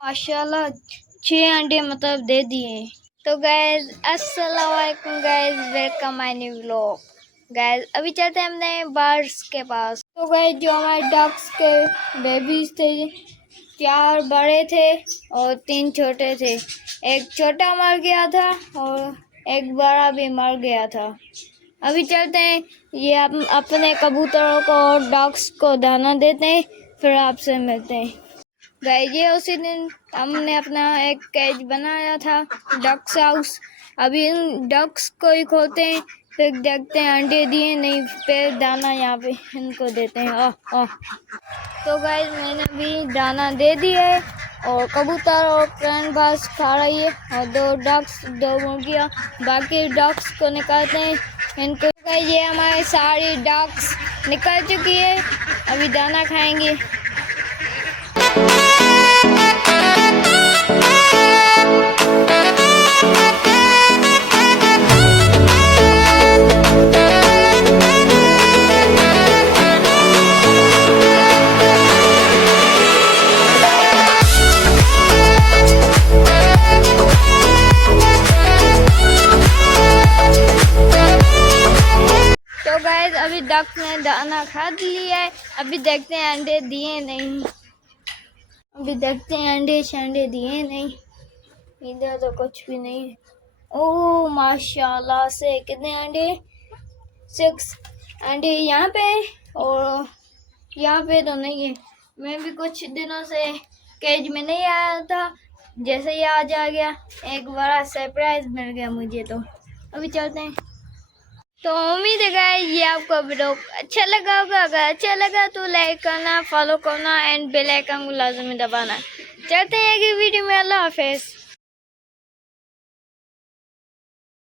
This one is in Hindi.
माशाल्लाह 6 अंडे मतलब दे दिए। तो गैस अस्सलाम वालेकुम gas, welcome my new vlog. Gas अभी चलते हैं हमने बर्ड्स के पास। तो गैस जो हमारे डक्स के बेबीज थे 4 बड़े थे और 3 छोटे थे। एक छोटा मर गया था और एक बड़ा भी मर गया था। अभी चलते हैं, ये अपने कबूतरों को और डक्स को दाना देते हैं, फिर आपसे मिलते हैं। गाइस ये उसी दिन हमने अपना एक केज बनाया था, डक्स हाउस। अभी इन डक्स को ही खोलते हैं, फिर देखते हैं अंडे दिए नहीं, फिर दाना यहाँ पे इनको देते हैं। तो गाइस मैंने भी दाना दे दिया है और कबूतर और फ्रेंड बस खा रही है और 2 डक्स 2 मुर्गियाँ, बाकी डक्स को निकालते हैं इनको। गाइस ये हमारी सारी डक्स निकल चुकी है, अभी दाना खाएंगे। तो गाइस अभी डक ने दाना खा लिया है, अभी देखते हैं अंडे दिए नहीं। अभी देखते हैं अंडे दिए नहीं, इधर तो कुछ भी नहीं है। ओह माशाल्लाह से कितने अंडे, 6 अंडे यहाँ पे और यहाँ पे तो नहीं है। मैं भी कुछ दिनों से केज में नहीं आया था, जैसे ही आज आ गया एक बड़ा सरप्राइज मिल गया मुझे। तो अभी चलते हैं। तो उम्मीद है गाइस ये आपको वीडियो अच्छा लगा होगा। अगर अच्छा लगा तो लाइक करना, फॉलो करना एंड बेल आइकन को लाजमी दबाना। चलते हैं अगली वीडियो में। अल्लाह हाफिज़।